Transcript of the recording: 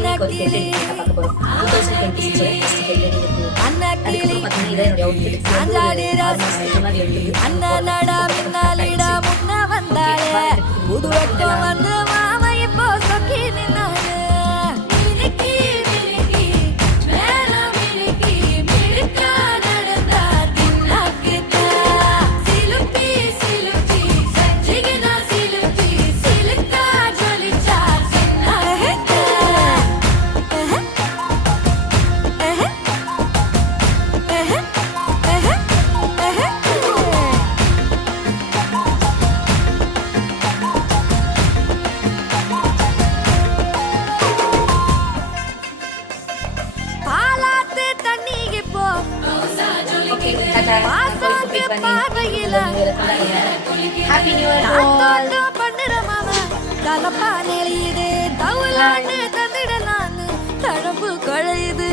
இன்னைக்கு ஒரு கெட் எடுத்து பார்க்க போறோம். 2026 ஃபர்ஸ்ட் கெட் எடுத்து அதுக்கப்புறம் பார்த்தீங்கன்னா இதான் என்னுடைய அவுட்ஃபிட். இந்த மாதிரி எடுத்து அண்ணனடா மின்னாலிடா முன்ன வந்தாளே புது வெக்கம் வந்து மாமா இப்போ சொக்கி நின்னாரு மினுக்கி மினுக்கி மேல மினுக்கி மினுக்கா நடந்தா தின்னாக்கிட்டா சிலுப்பி சிலுப்பி ஜிகினா சிலுப்பி சிலுக்கா ஜொலிச்சா சின்னாக்கிட்டா பாலாத்து தண்ணிக்கு போ ஓகே டாடா. வாசாக்கு பார்வையில happy new year to all. பண்ணுற மாமா தலப்பா நெளியுது தவுலான்னு தந்துடலான்னு தடம்பு குழையுது